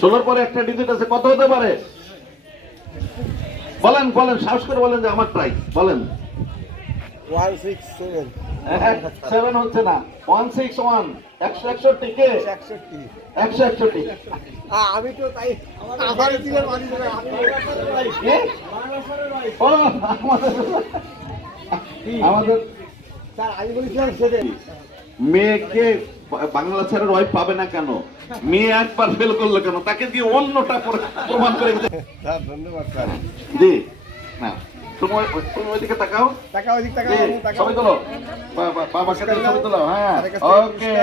16 পরে একটা ডিজিট আছে, কত হতে পারে? বলেন বলেন, সাহস করে বলেন যে আমার ট্রাই বলেন। 167 7 হচ্ছে না, 161 161 কে 161। আমি তো তাই আমার দিনের মাঝে আমি কি? ও, আমাদের স্যার আমি বলেছিলাম সেদিন মেয়েকে বাংলা স্যারের ওয়াইফ পাবে না কেন? মেয়ে একবার ফেল করলো কেন? তাকে দিয়ে অন্যটা প্রমাণ করে দিতে। স্যার ধন্যবাদ স্যার জি না, তুমি ওইদিকে তাকাও। টাকা ওই দিক টাকা জি, ছবি তোলো, বাবাকে দিয়ে ছবি তোলো। হ্যাঁ, ওকে,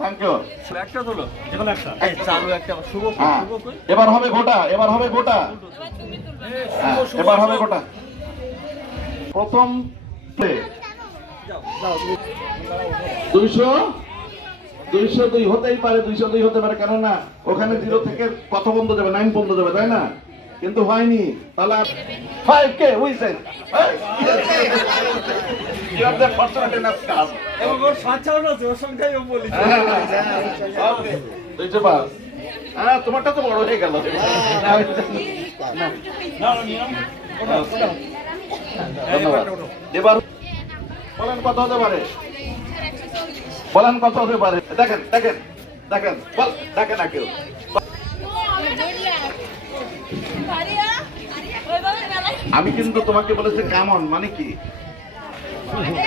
থ্যাংক ইউ। একটা তোলো, যেকোনো একটা। এই চালু একটা শুভ হ্যাঁ, শুভ কই? এবার হবে গোটা, এবার হবে গোটা। হ্যাঁ, এবার হবে গোটা। প্রথম দাও তুমি 202 হতেই পারে, 202 হতে পারে, কেননা ওখানে 0 থেকে কত বন্ধ যাবে, 9 বন্ধ যাবে, তাই না? কিন্তু হয়নি, তাহলে 5K Usain. You are the fortunate enough cast. এবং ওর সাচ্চাও না ওর সংখ্যাই ও বলি। ওকে, 205। হ্যাঁ, তোমারটা তো বড় হয়ে গেল। না না নিয়ম ওটা ওটা। ধন্যবাদ। এবার বলেন কত হতে পারে? বলেন কত হতে পারে? দেখেন দেখেন দেখেন, বল, দেখেন না কেউ। আমি কিন্তু তোমাকে বলেছি কামন মানে কি?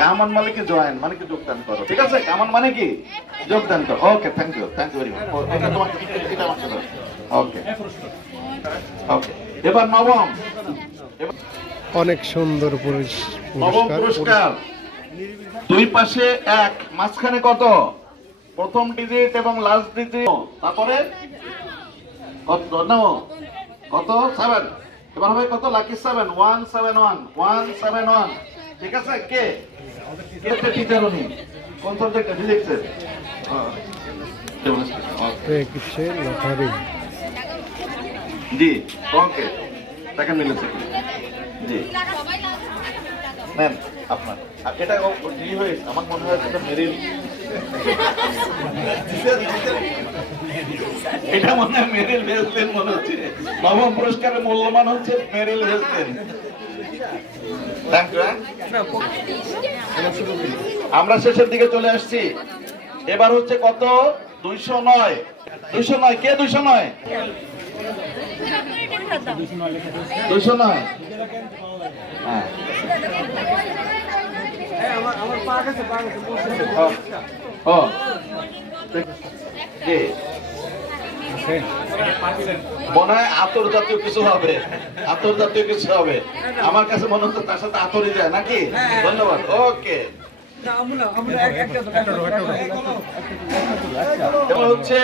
কামন মানে কি? জয়েন মানে কি? যোগদান করো, ঠিক আছে? কামন মানে কি? যোগদান করো। ওকে, থ্যাংক ইউ ভেরি মাচ। এটা তোমাকে, এটা আমাকে দাও। ওকে ওকে, এবার নবম। অনেক সুন্দর নবম পুরস্কার। দুই পাশে 1, মাঝখানে কত? প্রথম ডিজিট এবং লাস্ট ডিজিট, তারপরে কত? কত? 7। এবার হবে কত? লাকি 7, 171 171। ঠিক আছে? কে কে টিচার উনি? কোন সাবজেক্টে? ফিজিক্সে। জি, ওকে, দেখেন মিলেছে কি? জি, নেন আপনার। আর এটা কি হয়েছে? আমার মনে হয় এটা মেরিল, এটা মনে হয় মেরিল ভেস্টেন মনে হচ্ছে। নবম পুরস্কারের মূল্যমান হচ্ছে মেরিল ভেস্টেন। Thank you. আমরা শেষের দিকে চলে আসছি। এবার হচ্ছে কত? 209। 209 কে? 209 209। হ্যাঁ, আমার পা গেছে বলছে। ও কে? মনে হয় আতর জাতীয় কিছু হবে, আতর জাতীয় কিছু হবে। আমার কাছে মনে হচ্ছে তার সাথে আতরই যায় নাকি? ধন্যবাদ। ওকে, না আমরা একটা এবার হচ্ছে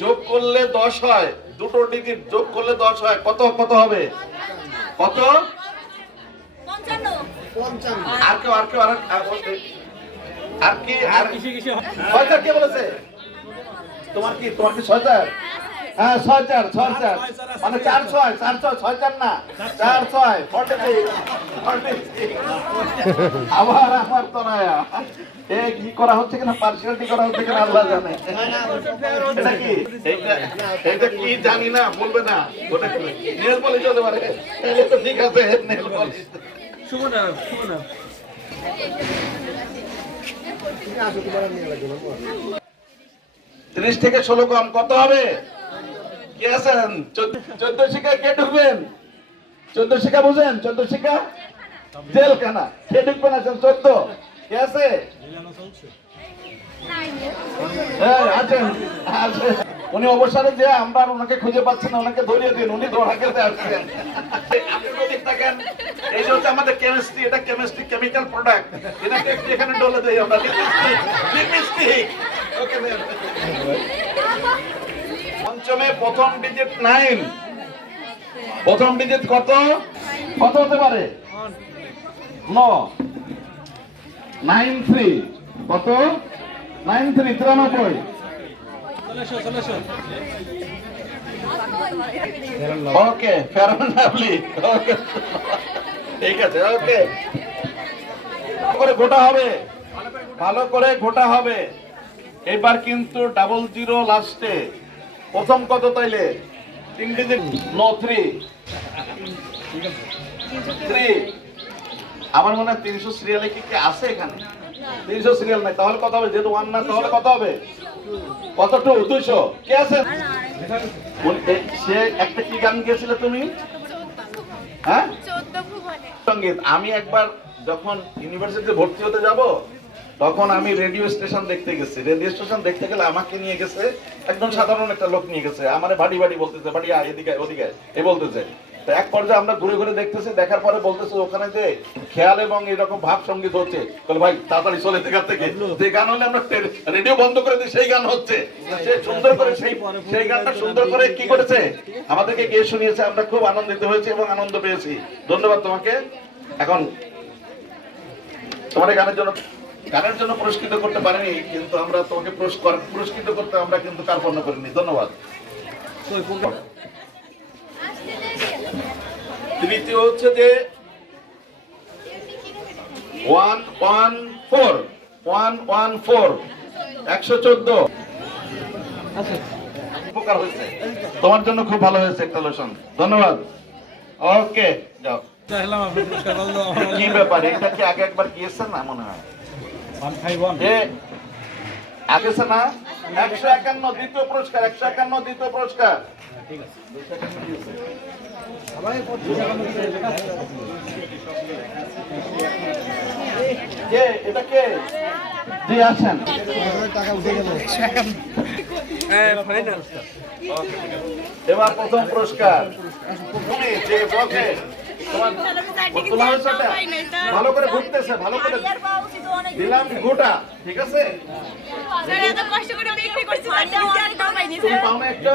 যোগ করলে 10 হয়, দুটো ডিজিট যোগ করলে 10 হয়। কত কত হবে? কত? 55 আর কেউ আর কেউ আর কি? আর কিসে কিসে 6000 কে বলেছে? তোমার কি 6000? হ্যাঁ, 6000 মানে 46 6000 না, 46 46। আবার আমার তো না, এ কি করা হচ্ছে কিনা, পার্সিয়ালিটি করা হচ্ছে কিনা আল্লাহ জানে। এটা কি? এটা কি জানি না, বলবে না। ওটা নেল পলিশ হতে পারে। এটা তো ঠিক আছে, নেল পলিশ। শুভ না শুভ না 30 থেকে 16 কম কত হবে? কে আছেন? 14 শিক্ষা কে ঢুকবেন? 14 শিক্ষা বুঝেন? 14 শিক্ষা জেলখানা। কে ঢুকবেন? আছেন 14? কে আছে? হ্যাঁ, আছেন আছেন। উনি অবসরে যে আমরা ওনাকে খুঁজে পাচ্ছি না, ওনাকে ধরিয়ে দিন, উনি ধরা খেতে আসছেন। আপনি যদি থাকেন, এই যে হচ্ছে আমাদের কেমিস্ট্রি, এটা কেমিস্ট্রি কেমিক্যাল প্রোডাক্ট। এটাকে একটু এখানে ডলে দেই আমরা। লিপস্টিক। Okay ma'am. পঞ্চমে প্রথম ডিজিট 9। প্রথম ডিজিট কত? কত হতে পারে? 9 93। কত? 93 93। ওকে, ফেয়ার অ্যান্ড লাভলি। ওকে, ঠিক আছে। ওকে, করে গোটা হবে, ভালো করে গোটা হবে। এবার কিন্তু 00 লাস্টে প্রথম কত তাইলে 3 ডিজিট নো 3 আমার মনে হয় 300 সিরিয়ালে কি আছে এখানে? 300 সিরিয়াল নাই, তাহলে কত হবে? যেহেতু 1 না, তাহলে কত হবে? কত 200 কে আছে? সে একটা কি গান গেছিলে তুমি? হ্যাঁ, সঙ্গীত। আমি একবার যখন ইউনিভার্সিটিতে ভর্তি হতে যাব, তখন আমি রেডিও স্টেশন দেখতে গেছি। রেডিও স্টেশন দেখতে গেলে আমাকে নিয়ে গেছে একদম সাধারণ একটা লোক নিয়ে গেছে। আমারে বাড়ি বাড়ি বলতেছে, বাড়ি এদিকে ওদিকে এ বলতেছে। তো এক পর্যায়ে আমরা ঘুরে ঘুরে দেখতেছি, দেখার পরে বলতেছে ওখানে যে খেয়াল এবং এরকম ভাব সঙ্গীত হচ্ছে। বলে ভাই তাড়াতাড়ি চলে এখান থেকে, যে গান হলে আমরা রেডিও বন্ধ করে দিই সেই গান হচ্ছে। সে সুন্দর করে সেই গানটা সুন্দর করে কি করেছে, আমাদেরকে গিয়ে শুনিয়েছে। আমরা খুব আনন্দিত হয়েছি এবং আনন্দ পেয়েছি। ধন্যবাদ তোমাকে। এখন তোমার গানের জন্য পুরস্কৃত করতে পারিনি, কিন্তু আমরা তোমাকে পুরস্কৃত করতে আমরা কিন্তু কার্পণ্য করিনি। ধন্যবাদ। তৃতীয় হচ্ছে যে 114 উপকার হয়েছে, তোমার জন্য খুব ভালো হয়েছে একটা লোশন। ধন্যবাদ। ওকে, যাও। কি ব্যাপার, এটা কি আগে একবার গিয়েছেন না মনে হয়? আগেছে না? 151 দ্বিতীয় পুরস্কার, 151 দ্বিতীয় পুরস্কার। কে এটা কে? জি আসেন। টাকা উঠে গেল। এবার প্রথম পুরস্কার তুমি যে বকে ভালো করে ঘুরতেছে, ভালো করে দিলাম গোটা, ঠিক আছে? তুমি পাও না একটা?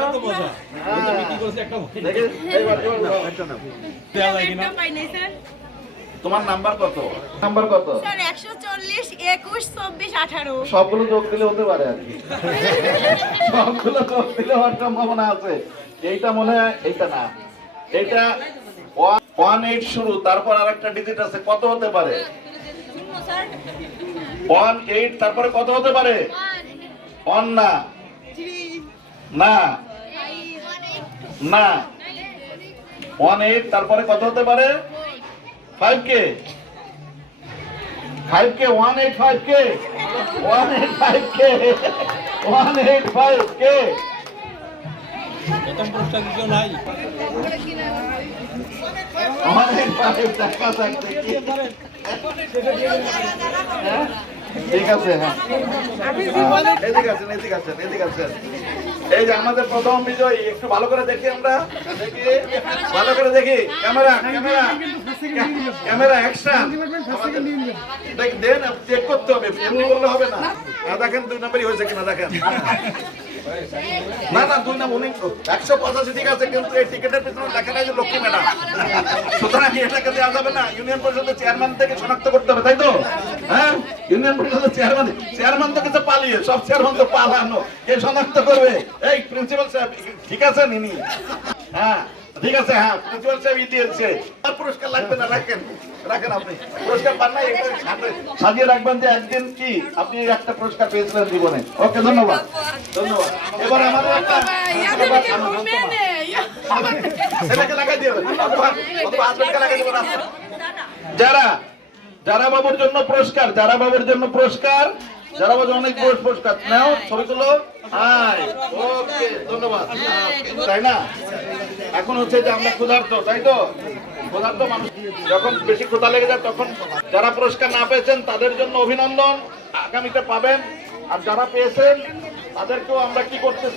তোমার নাম্বার কত? নাম্বার কত? 140 21 24 18। সবগুলো যোগ দিলে হতে পারে আর কি। সবগুলো যোগ দিলে হওয়ার সম্ভাবনা আছে। এইটা মনে হয়, এইটা না, এটা 18 শুরু, তারপর আরেকটা ডিজিট আছে, কত হতে পারে? 18 তারপরে কত হতে পারে? 1 না, না না, 18 তারপরে কত হতে পারে? 5K 5K 185K 185K 185K। প্রথম পুরস্কার দিও নাই। 185 টাকা থাকবে কি? ঠিক আছে, হ্যাঁ, এদিকে আছেন, এদিকে আছেন, এদিকে আছেন। এই যে আমাদের প্রথম বিজয়ী, একটু ভালো করে দেখি, আমরা দেখি, ভালো করে দেখি। Camera camera camera action. Then check করতে হবে, এমনি বললে হবে না। দেখেন 2 নম্বরই হয়েছে কিনা দেখেন। না না, 2 নম্বর 185, ঠিক আছে, কিন্তু এই টিকেটের পিছনে লেখা নাই যে লক্ষ্মী ম্যাডাম। সুতরাং এটাকে দেওয়া যাবে না। ইউনিয়ন পরিষদের চেয়ারম্যান থেকে শনাক্ত করতে হবে, তাই তো? হ্যাঁ, ইউনিয়ন পরিষদের চেয়ারম্যান তো কিছু পালিয়ে, সব চেয়ারম্যান তো পালানো, কে শনাক্ত করবে? এই প্রিন্সিপাল সাহেব, ঠিক আছে নিনি? হ্যাঁ ঠিক আছে, হ্যাঁ প্রিন্সিপাল সাহেব দিয়েছে। আর পুরস্কার লাগবে না, রাখেন রাখেন। আপনি পুরস্কার পান না, এটা সাজিয়ে রাখবেন যে একদিন কি আপনি একটা পুরস্কার পেয়েছিলেন জীবনে। ওকে, ধন্যবাদ ধন্যবাদ। এবার আমাদের একটা ছেলেকে লাগাই দিয়ে যারা বাবুর জন্য পুরস্কার, যারা বাবুর জন্য পুরস্কার, যারা বাবু অনেক পুরস্কার নাও, ছবি তুলো। ওকে, ধন্যবাদ। তাই না, এখন হচ্ছে যে আমরা ক্ষুধার্ত, তাই তো? ক্ষুধার্ত মানুষ যখন বেশি ক্ষুধা লেগে যায়, তখন যারা পুরস্কার না পেয়েছেন তাদের জন্য অভিনন্দন, আগামীতে পাবেন। আর যারা পেয়েছেন তাদেরকেও আমরা কি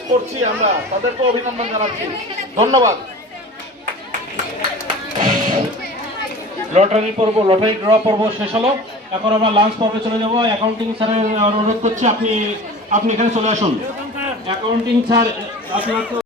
করছি, আমরা তাদেরকেও অভিনন্দন জানাচ্ছি। ধন্যবাদ। লটারি ড্র পর্ব শেষ হলো। এখন আমরা লাঞ্চ পর্বে চলে যাব। অ্যাকাউন্টিং স্যারের অনুরোধ করছি, আপনি এখানে চলে আসুন। অ্যাকাউন্টিং স্যার, আপনার